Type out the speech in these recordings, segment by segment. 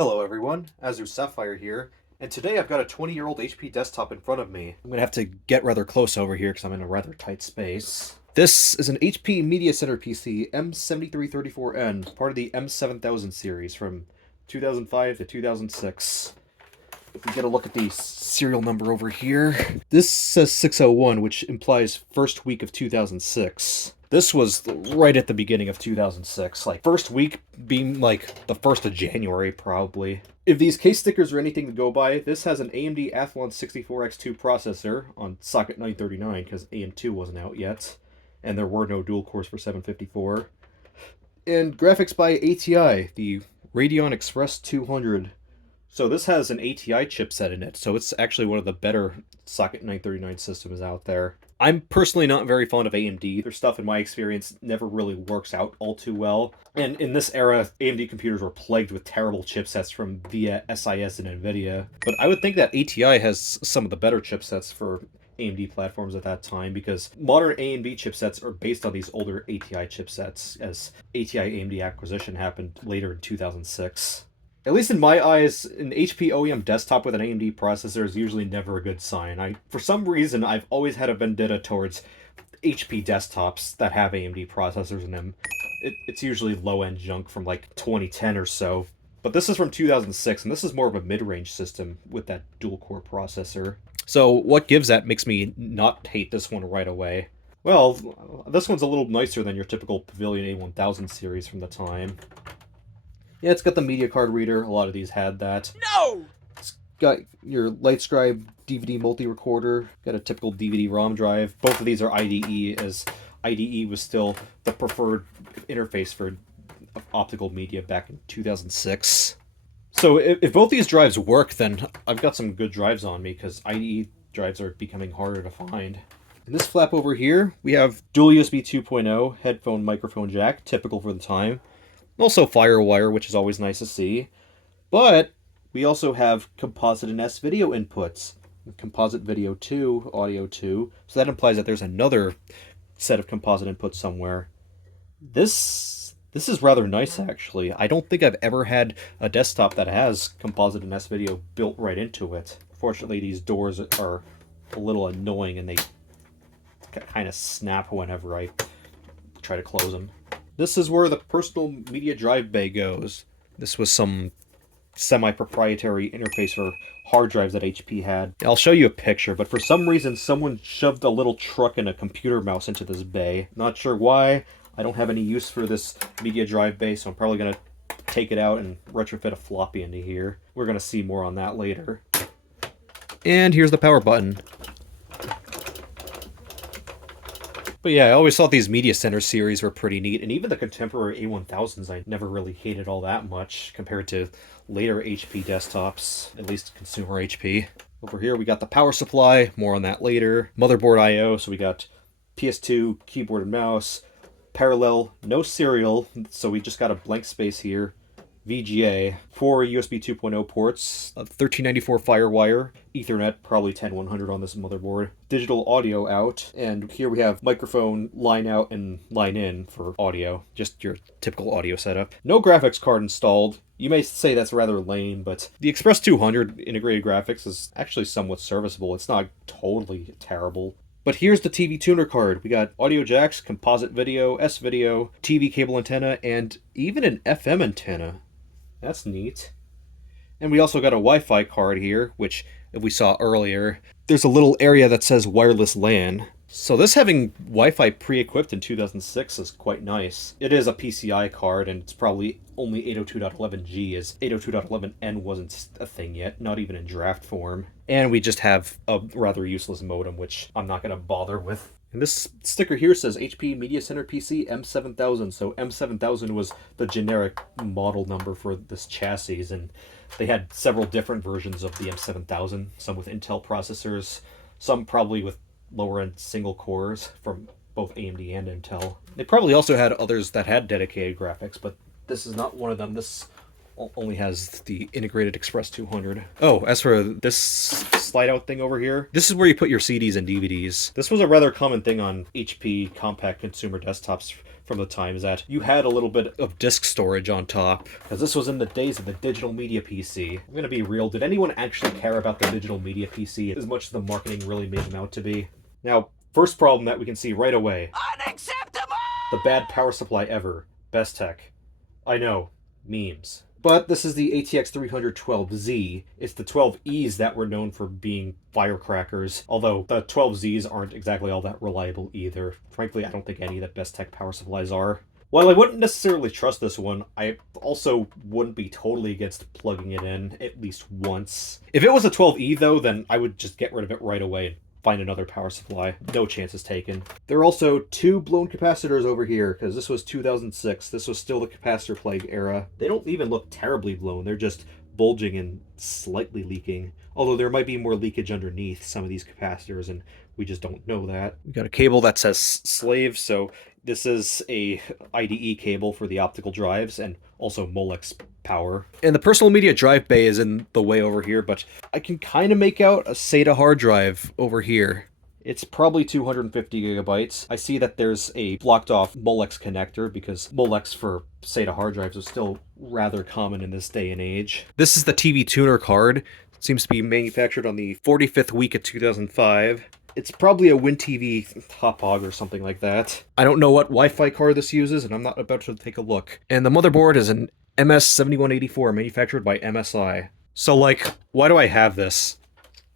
Hello everyone, Azure Sapphire here, and today I've got a 20-year-old HP desktop in front of me. I'm going to have to get rather close over here because I'm in a rather tight space. This is an HP Media Center PC M7334n, part of the M7000 series from 2005 to 2006. If we get a look at the serial number over here, this says 601, which implies first week of 2006. This was right at the beginning of 2006, like first week being like the 1st of January, probably. If these case stickers are anything to go by, this has an AMD Athlon 64X2 processor on socket 939 because AM2 wasn't out yet, and there were no dual cores for 754. And graphics by ATI, the Radeon Express 200. So this has an ATI chipset in it, so it's actually one of the better socket 939 systems out there. I'm personally not very fond of AMD. Their stuff, in my experience, never really works out all too well. And in this era, AMD computers were plagued with terrible chipsets from via SIS and NVIDIA. But I would think that ATI has some of the better chipsets for AMD platforms at that time, because modern AMD chipsets are based on these older ATI chipsets, as ATI AMD acquisition happened later in 2006. At least in my eyes, an HP OEM desktop with an AMD processor is usually never a good sign. For some reason, I've always had a vendetta towards HP desktops that have AMD processors in them. It's usually low-end junk from like 2010 or so. But this is from 2006, and this is more of a mid-range system with that dual-core processor. So what gives that makes me not hate this one right away. Well, this one's a little nicer than your typical Pavilion A1000 series from the time. Yeah, it's got the media card reader. A lot of these had that. No! It's got your LightScribe DVD multi-recorder. Got a typical DVD-ROM drive. Both of these are IDE, as IDE was still the preferred interface for optical media back in 2006. So if both these drives work, then I've got some good drives on me, because IDE drives are becoming harder to find. In this flap over here, we have dual USB 2.0 headphone microphone jack, typical for the time. Also Firewire, which is always nice to see. But we also have composite and S-video inputs. Composite video 2, audio 2. So that implies that there's another set of composite inputs somewhere. This is rather nice, actually. I don't think I've ever had a desktop that has composite and S-video built right into it. Fortunately, these doors are a little annoying, and they kind of snap whenever I try to close them. This is where the personal media drive bay goes. This was some semi-proprietary interface for hard drives that HP had. I'll show you a picture, but for some reason someone shoved a little truck and a computer mouse into this bay. Not sure why. I don't have any use for this media drive bay, so I'm probably going to take it out and retrofit a floppy into here. We're going to see more on that later. And here's the power button. But yeah, I always thought these Media Center series were pretty neat, and even the contemporary A1000s I never really hated all that much compared to later HP desktops, at least consumer HP. Over here we got the power supply, more on that later. Motherboard I/O, so we got PS2, keyboard and mouse, parallel, no serial, so we just got a blank space here. VGA, 4 USB 2.0 ports, a 1394 Firewire, Ethernet, probably 10100 on this motherboard, digital audio out, and here we have microphone line out and line in for audio, just your typical audio setup. No graphics card installed. You may say that's rather lame, but the Express 200 integrated graphics is actually somewhat serviceable. It's not totally terrible. But here's the TV tuner card. We got audio jacks, composite video, S-video, TV cable antenna, and even an FM antenna. That's neat. And we also got a Wi-Fi card here, which, if we saw earlier, there's a little area that says wireless LAN. So this having Wi-Fi pre-equipped in 2006 is quite nice. It is a PCI card, and it's probably only 802.11g, as 802.11n wasn't a thing yet, not even in draft form. And we just have a rather useless modem, which I'm not going to bother with. And this sticker here says HP Media Center PC M7000, so M7000 was the generic model number for this chassis, and they had several different versions of the M7000, some with Intel processors, some probably with lower-end single cores from both AMD and Intel. They probably also had others that had dedicated graphics, but this is not one of them. This only has the integrated Express 200. Oh, as for this slide out thing over here, this is where you put your CDs and DVDs. This was a rather common thing on HP compact consumer desktops from the time is that you had a little bit of disk storage on top, because this was in the days of the digital media PC. I'm gonna be real, did anyone actually care about the digital media PC as much as the marketing really made them out to be? Now, first problem that we can see right away. Unacceptable! The bad power supply ever. Best tech. I know. Memes. But this is the ATX 312Z. It's the 12Es that were known for being firecrackers, although the 12Zs aren't exactly all that reliable either. Frankly, I don't think any of the best tech power supplies are. While I wouldn't necessarily trust this one, I also wouldn't be totally against plugging it in at least once. If it was a 12E though, then I would just get rid of it right away and find another power supply. No chances taken. There are also two blown capacitors over here, because this was 2006. This was still the capacitor plague era. They don't even look terribly blown. They're just bulging and slightly leaking. Although there might be more leakage underneath some of these capacitors, and we just don't know that. We got a cable that says slave, so this is a IDE cable for the optical drives, and also Molex power. And the personal media drive bay is in the way over here, but I can kind of make out a SATA hard drive over here. It's probably 250 gigabytes. I see that there's a blocked off Molex connector, because Molex for SATA hard drives is still rather common in this day and age. This is the TV tuner card. It seems to be manufactured on the 45th week of 2005. It's probably a WinTV Hop-Hog or something like that. I don't know what Wi-Fi card this uses, and I'm not about to take a look. And the motherboard is an MS7184 manufactured by MSI. So, like, why do I have this?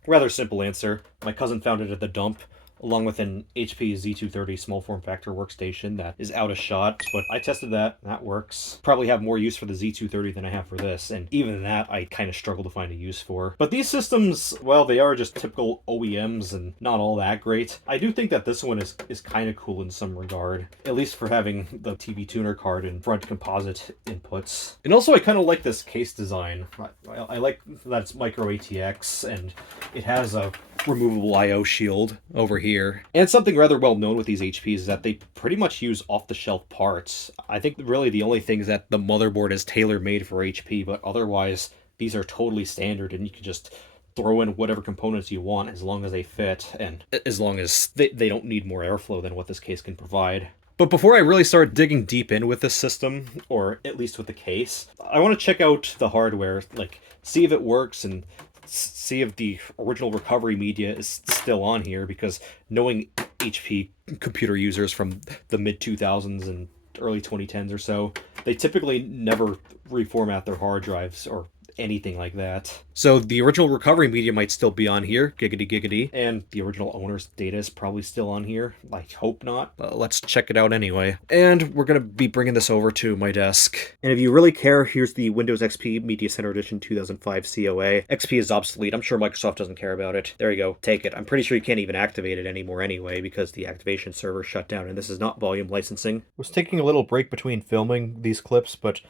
Rather simple answer. My cousin found it at the dump, along with an HP Z230 small form factor workstation that is out of shot, but I tested that, that works. Probably have more use for the Z230 than I have for this, and even that I kind of struggle to find a use for. But these systems, well, they are just typical OEMs and not all that great. I do think that this one is kind of cool in some regard, at least for having the TV tuner card and front composite inputs. And also I kind of like this case design. I like that it's micro ATX, and it has a removable I/O shield over here. And something rather well known with these HPs is that they pretty much use off-the-shelf parts. I think really the only thing is that the motherboard is tailor-made for HP, but otherwise these are totally standard, and you can just throw in whatever components you want as long as they fit, and as long as they don't need more airflow than what this case can provide. But before I really start digging deep in with this system, or at least with the case, I want to check out the hardware, like see if it works and see if the original recovery media is still on here, because knowing HP computer users from the mid-2000s and early 2010s or so, they typically never reformat their hard drives or anything like that. So the original recovery media might still be on here, giggity giggity, and the original owner's data is probably still on here. I hope not, but let's check it out anyway. And we're going to be bringing this over to my desk. And if you really care, here's the Windows XP Media Center Edition 2005 COA. XP is obsolete. I'm sure Microsoft doesn't care about it. There you go. Take it. I'm pretty sure you can't even activate it anymore anyway, because the activation server shut down, and this is not volume licensing. I was taking a little break between filming these clips, but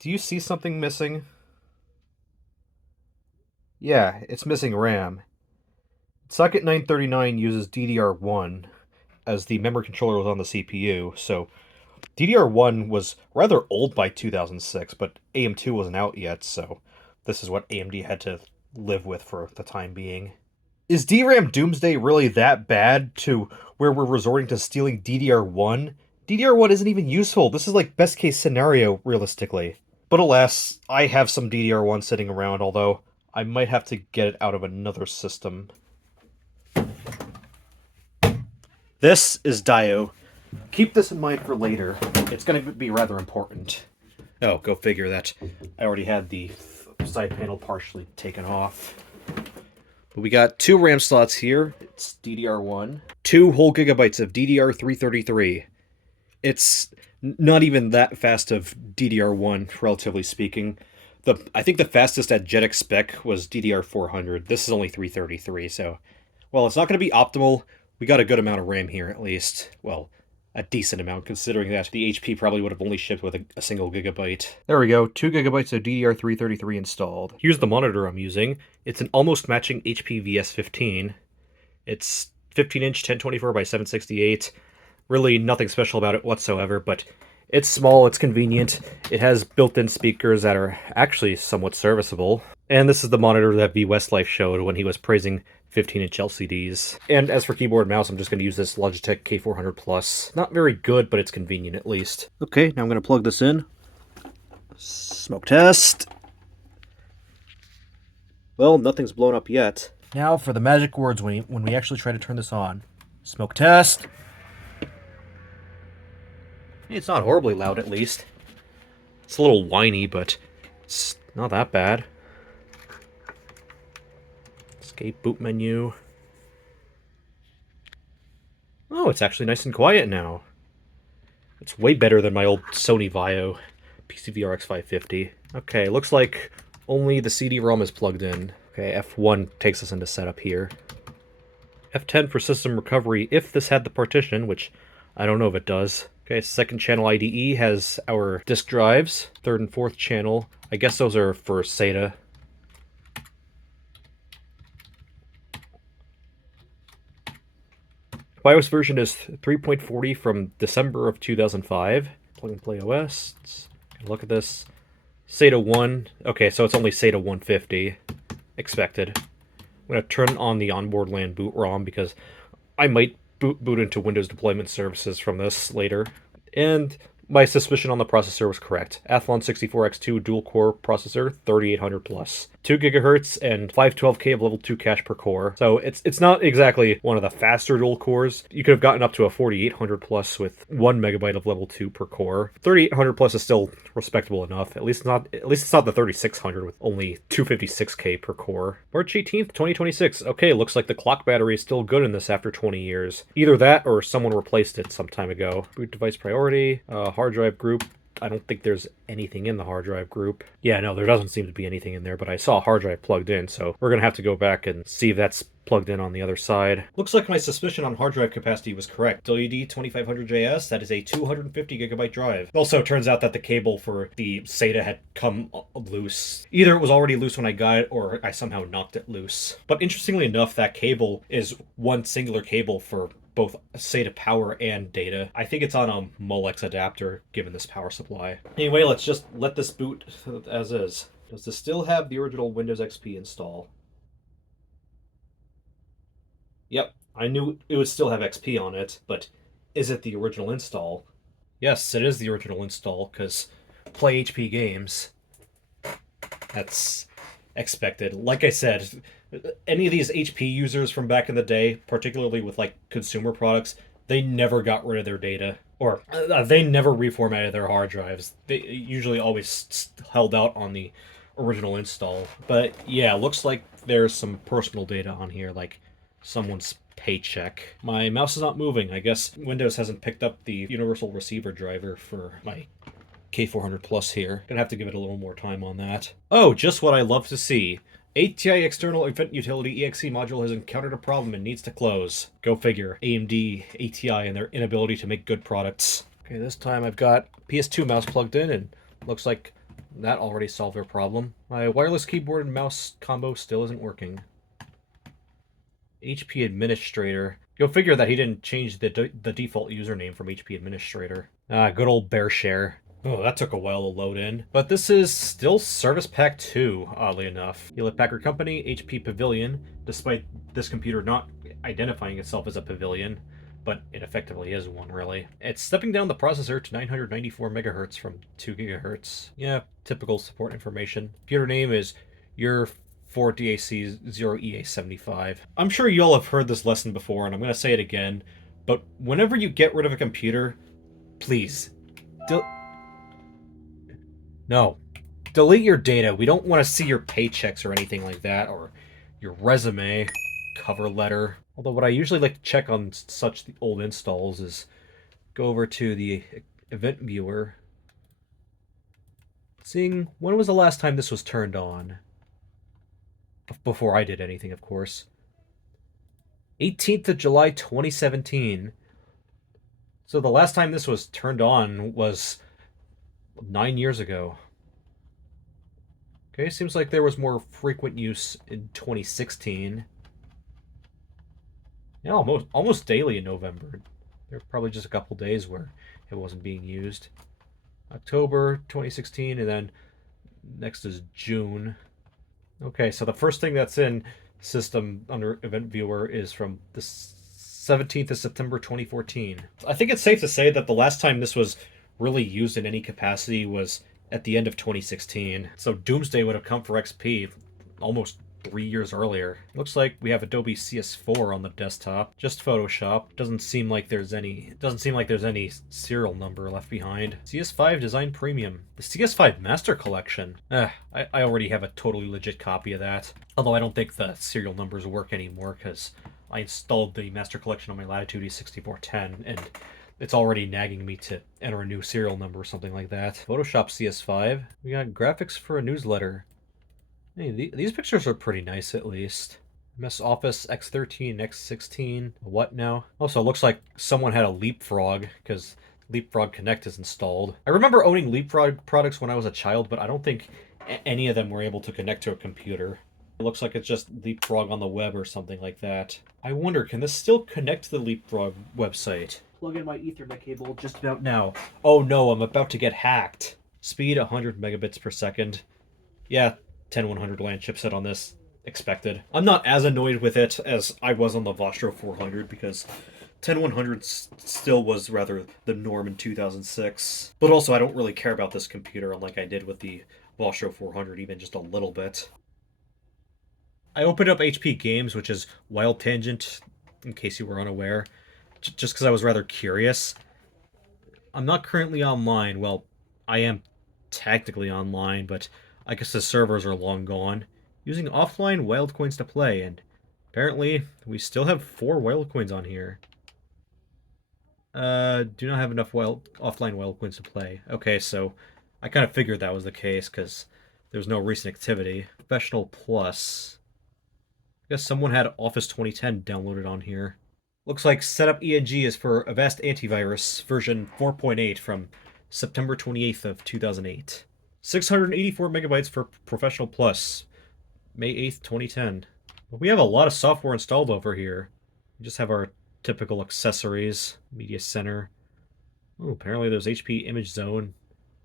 do you see something missing? Yeah, it's missing RAM. Socket 939 uses DDR1, as the memory controller was on the CPU, so DDR1 was rather old by 2006, but AM2 wasn't out yet, so this is what AMD had to live with for the time being. Is DRAM Doomsday really that bad to where we're resorting to stealing DDR1? DDR1 isn't even useful. This is like best case scenario, realistically. But alas, I have some DDR1 sitting around, although I might have to get it out of another system. This is Dio. Keep this in mind for later. It's going to be rather important. Oh, go figure that. I already had the side panel partially taken off. But we got 2 RAM slots here. It's DDR1. 2 whole gigabytes of DDR333. It's not even that fast of DDR1, relatively speaking. I think the fastest at JEDEC spec was DDR400. This is only 333, so well, it's not going to be optimal. We got a good amount of RAM here, at least. Well, a decent amount, considering that the HP probably would have only shipped with a single gigabyte. There we go, 2 gigabytes of DDR333 installed. Here's the monitor I'm using. It's an almost matching HP VS15. It's 15-inch 1024 by 768. Really nothing special about it whatsoever, but it's small, it's convenient, it has built-in speakers that are actually somewhat serviceable. And this is the monitor that V. Westlife showed when he was praising 15-inch LCDs. And as for keyboard and mouse, I'm just going to use this Logitech K400 Plus. Not very good, but it's convenient at least. Okay, now I'm going to plug this in. Smoke test. Well, nothing's blown up yet. Now for the magic words when we actually try to turn this on. Smoke test. It's not horribly loud, at least. It's a little whiny, but it's not that bad. Escape boot menu. Oh, it's actually nice and quiet now. It's way better than my old Sony Vaio PCVRX 550. Okay, looks like only the CD-ROM is plugged in. Okay, F1 takes us into setup here. F10 for system recovery if this had the partition, which I don't know if it does. Okay, second channel IDE has our disk drives. Third and fourth channel, I guess those are for SATA. BIOS version is 3.40 from December of 2005. Plug and play OS. Look at this. SATA 1. Okay, so it's only SATA 150. Expected. I'm going to turn on the onboard LAN boot ROM because I might boot into Windows deployment services from this later. And my suspicion on the processor was correct. Athlon 64X2 dual-core processor, 3800 plus. 2 gigahertz and 512K of level 2 cache per core. So it's not exactly one of the faster dual cores. You could have gotten up to a 4800 plus with 1 megabyte of level 2 per core. 3800 plus is still respectable enough. At least it's not the 3600 with only 256K per core. March 18th, 2026. Okay, looks like the clock battery is still good in this after 20 years. Either that or someone replaced it some time ago. Boot device priority, hard drive group. I don't think there's anything in the hard drive group. Yeah, no, there doesn't seem to be anything in there, but I saw a hard drive plugged in, so we're going to have to go back and see if that's plugged in on the other side. Looks like my suspicion on hard drive capacity was correct. WD-2500JS, that is a 250 gigabyte drive. Also, it turns out that the cable for the SATA had come loose. Either it was already loose when I got it, or I somehow knocked it loose. But interestingly enough, that cable is one singular cable for both SATA power and data. I think it's on a Molex adapter, given this power supply. Anyway, let's just let this boot as is. Does this still have the original Windows XP install? Yep, I knew it would still have XP on it, but is it the original install? Yes, it is the original install, because play HP games. That's expected. Like I said, any of these HP users from back in the day, particularly with like consumer products, they never got rid of their data, or they never reformatted their hard drives. They usually always held out on the original install. But yeah, looks like there's some personal data on here, like someone's paycheck. My mouse is not moving. I guess Windows hasn't picked up the universal receiver driver for my K400 Plus here. Gonna have to give it a little more time on that. Oh, just what I love to see. ATI external event utility exe module has encountered a problem and needs to close. Go figure. AMD, ATI, and their inability to make good products. Okay, this time I've got PS2 mouse plugged in, and looks like that already solved their problem. My wireless keyboard and mouse combo still isn't working. HP Administrator. Go figure that he didn't change the default username from HP Administrator. Ah, good old bear share. Oh, that took a while to load in. But this is still Service Pack 2, oddly enough. Hewlett-Packard Company, HP Pavilion, despite this computer not identifying itself as a Pavilion, but it effectively is one, really. It's stepping down the processor to 994 megahertz from 2 gigahertz. Yeah, typical support information. Computer name is your 4DAC0EA75. I'm sure you all have heard this lesson before, and I'm going to say it again, but whenever you get rid of a computer, please, no. Delete your data. We don't want to see your paychecks or anything like that, or your resume, cover letter. Although what I usually like to check on such old installs is go over to the event viewer, seeing when was the last time this was turned on. Before I did anything, of course. 18th of July 2017. So the last time this was turned on was 9 years ago. Okay, seems like there was more frequent use in 2016. Yeah, almost daily in November. There were probably just a couple days where it wasn't being used. October 2016, and then next is June. Okay, so the first thing that's in system under Event Viewer is from the 17th of September 2014. I think it's safe to say that the last time this was really used in any capacity was at the end of 2016. So Doomsday would have come for XP almost 3 years earlier. Looks like we have Adobe CS4 on the desktop. Just Photoshop. Doesn't seem like there's any serial number left behind. CS5 Design Premium. The CS5 Master Collection. I already have a totally legit copy of that. Although I don't think the serial numbers work anymore because I installed the Master Collection on my Latitude m7334n and it's already nagging me to enter a new serial number or something like that. Photoshop CS5. We got graphics for a newsletter. Hey, these pictures are pretty nice, at least. MS Office X13, X16. What now? Also, it looks like someone had a Leapfrog, because Leapfrog Connect is installed. I remember owning Leapfrog products when I was a child, but I don't think any of them were able to connect to a computer. It looks like it's just Leapfrog on the web or something like that. I wonder, can this still connect to the Leapfrog website? Plug in my Ethernet cable just about now. Oh no, I'm about to get hacked. Speed 100 megabits per second. Yeah, 10100 LAN chipset on this. Expected. I'm not as annoyed with it as I was on the Vostro 400 because 10100 still was rather the norm in 2006. But also, I don't really care about this computer unlike I did with the Vostro 400, even just a little bit. I opened up HP Games, which is Wild Tangent, in case you were unaware, just because I was rather curious. I'm not currently online. Well, I am technically online, but I guess the servers are long gone. Using offline wild coins to play, and apparently we still have 4 wild coins on here. Do not have enough offline wild coins to play. Okay, so I kind of figured that was the case because there's no recent activity. Professional Plus. I guess someone had Office 2010 downloaded on here. Looks like Setup ENG is for Avast Antivirus version 4.8 from September 28th of 2008. 684 megabytes for Professional Plus, May 8th, 2010. But we have a lot of software installed over here. We just have our typical accessories, Media Center. Oh, apparently there's HP Image Zone,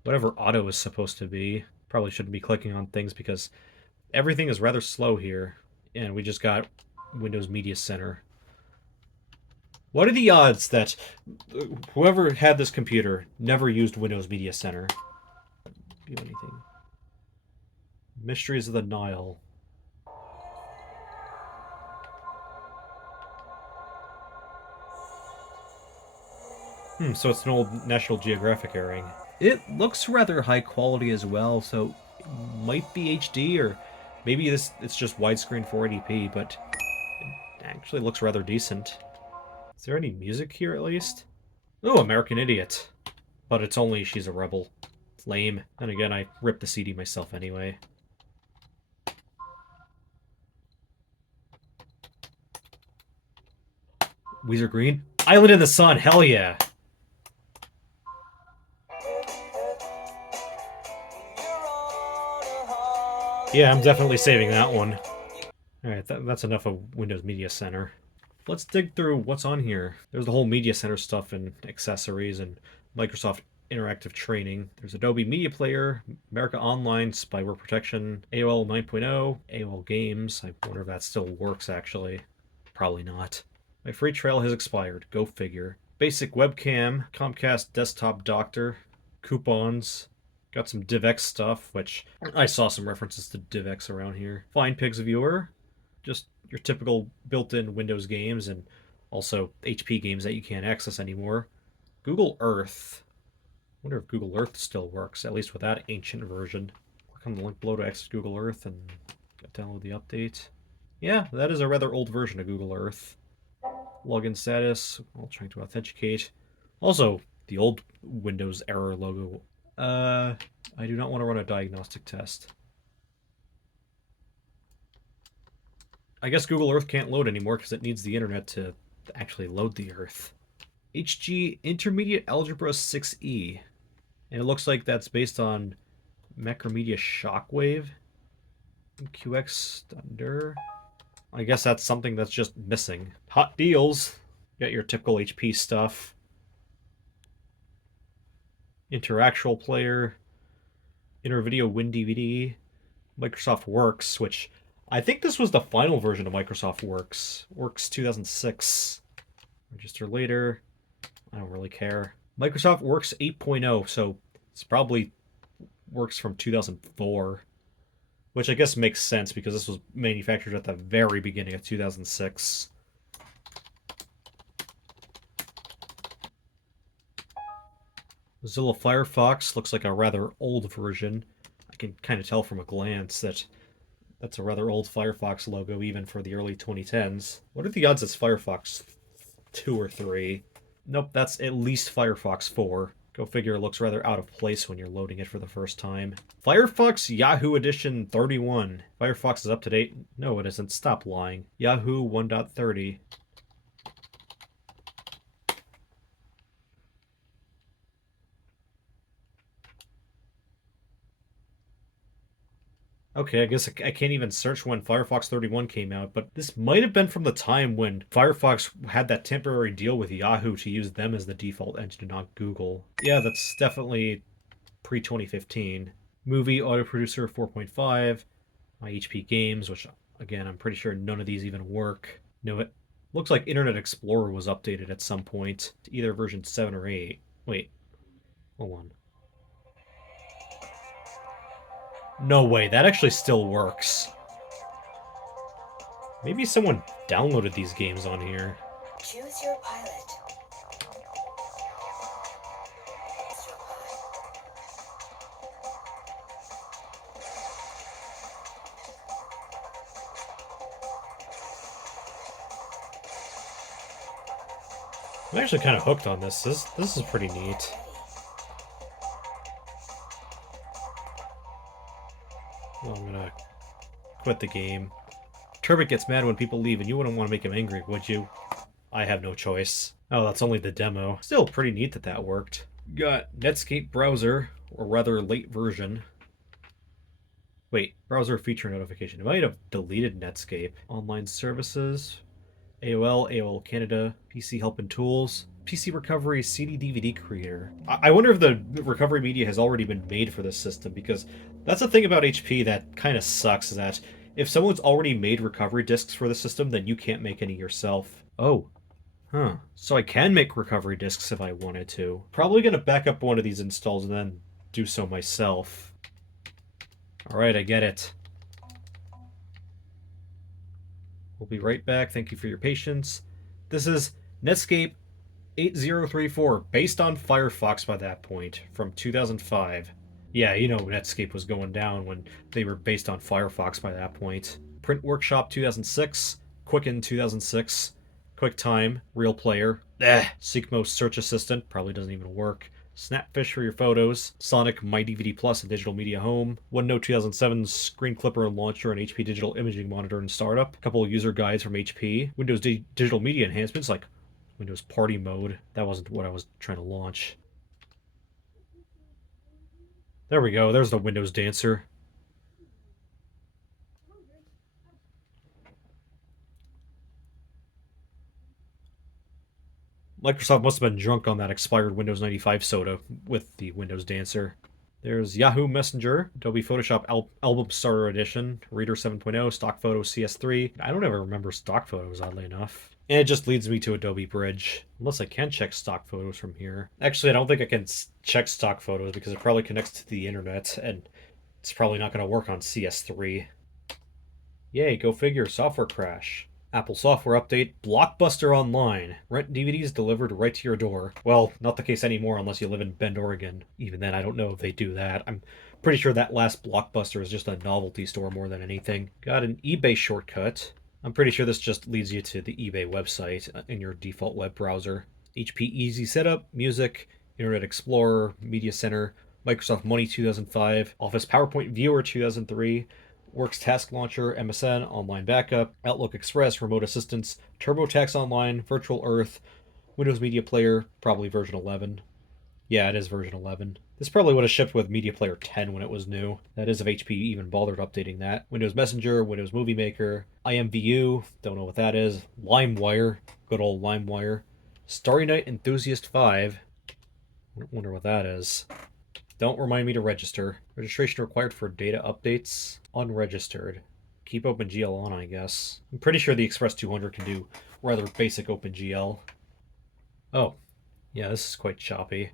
whatever Auto is supposed to be. Probably shouldn't be clicking on things because everything is rather slow here. And we just got Windows Media Center. What are the odds that whoever had this computer never used Windows Media Center? View anything. Mysteries of the Nile. So it's an old National Geographic airing. It looks rather high quality as well, so it might be HD or maybe it's just widescreen 480p, but it actually looks rather decent. Is there any music here at least? Oh, American Idiot. But it's only She's a Rebel. It's lame. And again, I ripped the CD myself anyway. Weezer Green? Island in the Sun, hell yeah! Yeah, I'm definitely saving that one. Alright, that's enough of Windows Media Center. Let's dig through what's on here. There's the whole Media Center stuff and accessories and Microsoft Interactive Training. There's Adobe Media Player, America Online, Spyware Protection, AOL 9.0, AOL Games. I wonder if that still works, actually. Probably not. My free trial has expired. Go figure. Basic webcam, Comcast Desktop Doctor, coupons. Got some DivX stuff, which I saw some references to DivX around here. Fine Pigs Viewer. Just your typical built-in Windows games and also HP games that you can't access anymore. Google Earth. I wonder if Google Earth still works, at least with that ancient version. Click on the link below to access Google Earth and download the update. Yeah, that is a rather old version of Google Earth. Login status, while trying to authenticate. Also, the old Windows error logo. I do not want to run a diagnostic test. I guess Google Earth can't load anymore because it needs the internet to actually load the Earth. HG Intermediate Algebra 6E. And it looks like that's based on Macromedia Shockwave. QX Thunder. I guess that's something that's just missing. Hot deals. Got your typical HP stuff. Interactual player. InterVideo WinDVD. Microsoft Works, which I think this was the final version of Microsoft Works. Works 2006. Register later. I don't really care. Microsoft Works 8.0, so it's probably Works from 2004. Which I guess makes sense because this was manufactured at the very beginning of 2006. Mozilla Firefox looks like a rather old version. I can kind of tell from a glance that that's a rather old Firefox logo, even for the early 2010s. What are the odds it's Firefox 2 or 3? Nope, that's at least Firefox 4. Go figure, it looks rather out of place when you're loading it for the first time. Firefox Yahoo Edition 31. Firefox is up to date. No, it isn't. Stop lying. Yahoo 1.30. Okay, I guess I can't even search when Firefox 31 came out, but this might have been from the time when Firefox had that temporary deal with Yahoo to use them as the default engine and not Google. Yeah, that's definitely pre-2015. Movie Auto Producer 4.5. My HP games, which, again, I'm pretty sure none of these even work. No, it looks like Internet Explorer was updated at some point to either version 7 or 8. Wait, hold on. No way, that actually still works. Maybe someone downloaded these games on here. Choose your pilot. I'm actually kind of hooked on this. This is pretty neat. Well, I'm gonna quit the game. Turbot gets mad when people leave, and you wouldn't want to make him angry, would you? I have no choice. Oh, that's only the demo. Still pretty neat that that worked. Got Netscape browser, or rather late version. Wait, browser feature notification. I might have deleted Netscape. Online services, AOL, AOL Canada, PC help and tools, PC recovery, CD DVD creator. I wonder if the recovery media has already been made for this system, because that's the thing about HP that kind of sucks, is that if someone's already made recovery disks for the system, then you can't make any yourself. Oh. Huh. So I can make recovery disks if I wanted to. Probably gonna back up one of these installs and then do so myself. Alright, I get it. We'll be right back. Thank you for your patience. This is Netscape 8034, based on Firefox by that point, from 2005. Yeah, you know Netscape was going down when they were based on Firefox by that point. Print Workshop 2006, Quicken 2006, QuickTime, Real Player, Seekmo Search Assistant, probably doesn't even work. Snapfish for your photos, Sonic My DVD Plus and Digital Media Home, OneNote 2007 Screen Clipper and Launcher and HP Digital Imaging Monitor and Startup, a couple of user guides from HP, Windows Digital Media enhancements like Windows Party Mode. That wasn't what I was trying to launch. There we go, there's the Windows Dancer. Microsoft must have been drunk on that expired Windows 95 soda with the Windows Dancer. There's Yahoo Messenger, Adobe Photoshop Album Starter Edition, Reader 7.0, Stock Photos CS3. I don't ever remember stock photos, oddly enough. And it just leads me to Adobe Bridge. Unless I can check stock photos from here. Actually, I don't think I can check stock photos because it probably connects to the internet, and it's probably not going to work on CS3. Yay, go figure, software crash. Apple software update, Blockbuster Online. Rent DVDs delivered right to your door. Well, not the case anymore unless you live in Bend, Oregon. Even then, I don't know if they do that. I'm pretty sure that last Blockbuster is just a novelty store more than anything. Got an eBay shortcut. I'm pretty sure this just leads you to the eBay website in your default web browser. HP Easy Setup, Music, Internet Explorer, Media Center, Microsoft Money 2005, Office PowerPoint Viewer 2003, Works Task Launcher, MSN, Online Backup, Outlook Express, Remote Assistance, TurboTax Online, Virtual Earth, Windows Media Player, probably version 11. Yeah, it is version 11. This probably would have shipped with Media Player 10 when it was new. That is if HP even bothered updating that. Windows Messenger, Windows Movie Maker, IMVU, don't know what that is. LimeWire, good old LimeWire. Starry Night Enthusiast 5, wonder what that is. Don't remind me to register. Registration required for data updates. Unregistered. keep OpenGL on, I guess. I'm pretty sure the Express 200 can do rather basic OpenGL. Oh, yeah, this is quite choppy.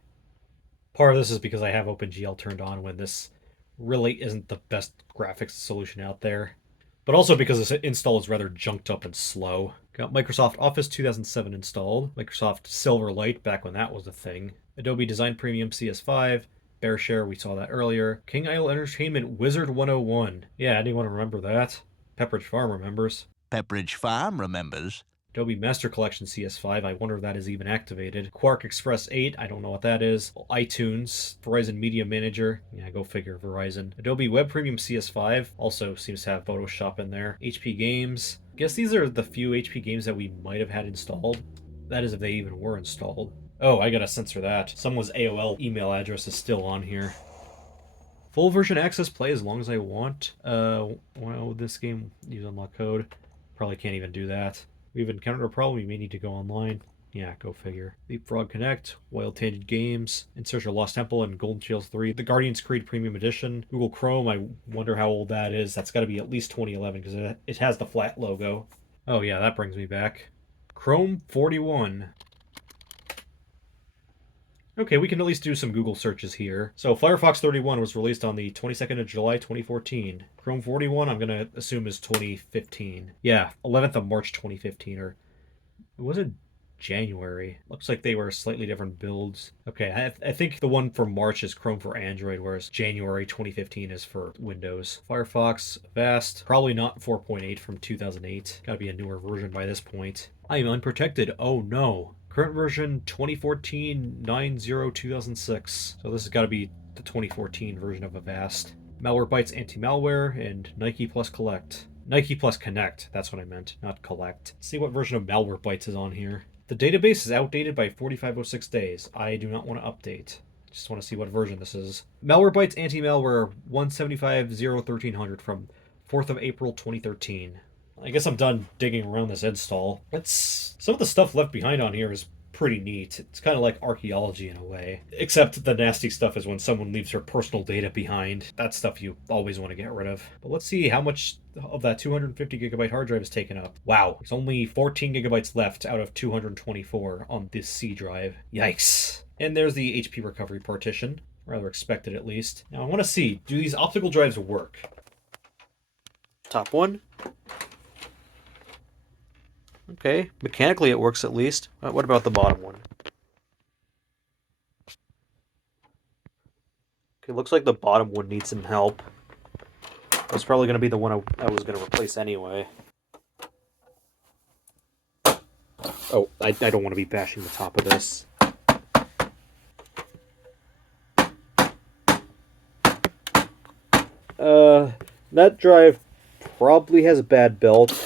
Part of this is because I have OpenGL turned on when this really isn't the best graphics solution out there. But also because this install is rather junked up and slow. Got Microsoft Office 2007 installed, Microsoft Silverlight back when that was a thing, Adobe Design Premium CS5, BearShare, we saw that earlier, King Isle Entertainment Wizard 101. Yeah, anyone remember that? Pepperidge Farm remembers. Pepperidge Farm remembers. Adobe Master Collection CS5, I wonder if that is even activated. Quark Express 8, I don't know what that is. iTunes, Verizon Media Manager, yeah, go figure, Verizon. Adobe Web Premium CS5, also seems to have Photoshop in there. HP Games, guess these are the few HP games that we might have had installed. That is if they even were installed. Oh, I gotta censor that. Someone's AOL email address is still on here. Full version access play as long as I want. Well, this game, use unlock code. Probably can't even do that. We've encountered a problem, you may need to go online. Yeah, go figure. Leapfrog Connect, Wild Tangent Games, In Search of Lost Temple, and Golden Shields 3. The Guardian's Creed Premium Edition. Google Chrome, I wonder how old that is. That's got to be at least 2011 because it has the flat logo. Oh yeah, that brings me back. Chrome 41. Okay, we can at least do some Google searches here. So Firefox 31 was released on the 22nd of July, 2014. Chrome 41, I'm going to assume is 2015. Yeah, 11th of March, 2015, or was it January? Looks like they were slightly different builds. Okay, I think the one for March is Chrome for Android, whereas January 2015 is for Windows. Firefox, Avast, probably not 4.8 from 2008. Gotta be a newer version by this point. I am unprotected. Oh no. Current version 2014-90-2006. So this has got to be the 2014 version of Avast. Malwarebytes anti-malware and Nike Plus Collect. Nike Plus Connect, that's what I meant, not Collect. Let's see what version of Malwarebytes is on here. The database is outdated by 4506 days. I do not want to update. Just want to see what version this is. Malwarebytes anti-malware 175.0.1300 from 4th of April 2013. I guess I'm done digging around this install. Some of the stuff left behind on here is pretty neat. It's kind of like archaeology in a way. Except the nasty stuff is when someone leaves their personal data behind. That's stuff you always want to get rid of. But let's see how much of that 250 gigabyte hard drive is taken up. Wow, there's only 14 gigabytes left out of 224 on this C drive. Yikes. And there's the HP recovery partition. Rather expected, at least. Now I want to see, do these optical drives work? Top one. Okay, mechanically it works at least. What about the bottom one? Okay, looks like the bottom one needs some help. That's probably going to be the one I was going to replace anyway. Oh, I don't want to be bashing the top of this. That drive probably has a bad build.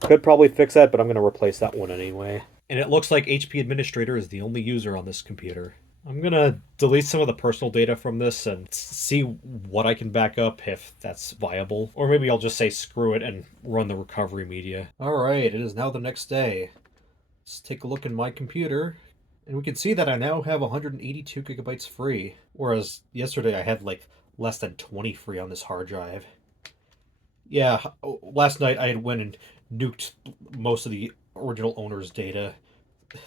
Could probably fix that, but I'm going to replace that one anyway. And it looks like HP Administrator is the only user on this computer. I'm going to delete some of the personal data from this and see what I can back up if that's viable. Or maybe I'll just say screw it and run the recovery media. Alright, it is now the next day. Let's take a look in my computer. And we can see that I now have 182 gigabytes free. Whereas yesterday I had like less than 20 free on this hard drive. Yeah, last night I went and nuked most of the original owner's data.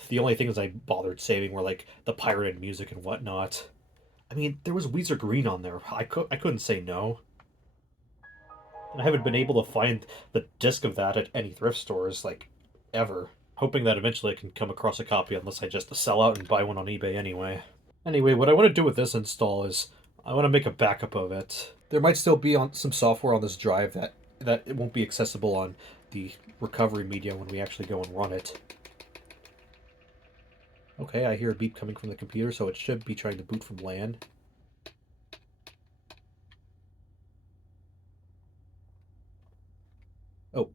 The only things I bothered saving were like the pirated music and whatnot. I mean, there was Weezer Green on there. I couldn't say no. And I haven't been able to find the disc of that at any thrift stores, like, ever. Hoping that eventually I can come across a copy unless I just sell out and buy one on eBay anyway. Anyway, what I want to do with this install is I want to make a backup of it. There might still be some software on this drive that it won't be accessible on the recovery media when we actually go and run it. Okay, I hear a beep coming from the computer, so it should be trying to boot from LAN. Oh.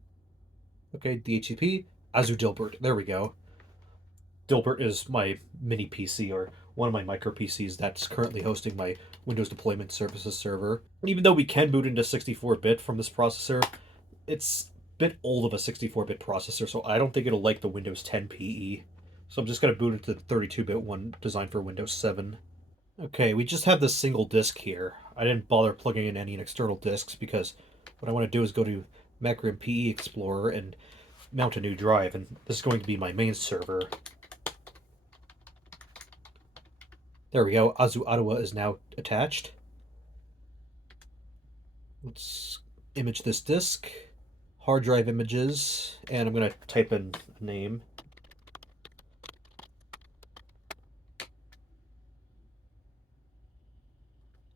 Okay, DHCP, Azu Dilbert. There we go. Dilbert is my mini PC, or one of my micro PCs that's currently hosting my Windows Deployment Services server. Even though we can boot into 64-bit from this processor, it's a bit old of a 64-bit processor, so I don't think it'll like the Windows 10 PE. So I'm just going to boot into the 32-bit one designed for Windows 7. Okay, we just have this single disk here. I didn't bother plugging in any external disks because what I want to do is go to Macro PE Explorer and mount a new drive, and this is going to be my main server. There we go. Azu Ottawa is now attached. Let's image this disk. Hard drive images, and I'm going to type in a name.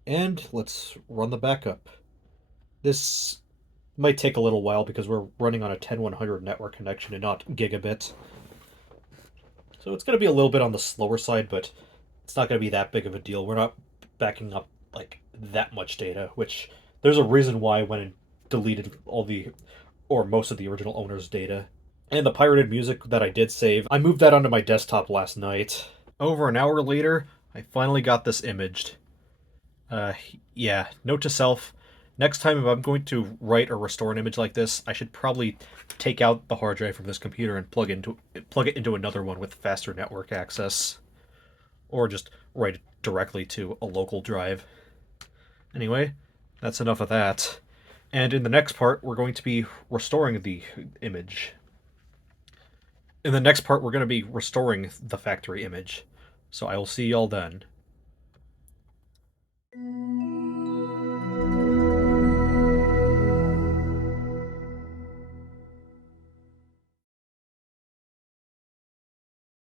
And let's run the backup. This might take a little while because we're running on a 10100 network connection and not gigabit. So it's going to be a little bit on the slower side, but it's not going to be that big of a deal. We're not backing up like that much data, which there's a reason why I went and deleted all the, or most of the original owner's data. And the pirated music that I did save, I moved that onto my desktop last night. Over an hour later, I finally got this imaged. Yeah, note to self, next time if I'm going to write or restore an image like this, I should probably take out the hard drive from this computer and plug it into another one with faster network access. Or just write it directly to a local drive. Anyway, that's enough of that. And in the next part, we're going to be restoring the image. In the next part, we're going to be restoring the factory image. So I will see y'all then.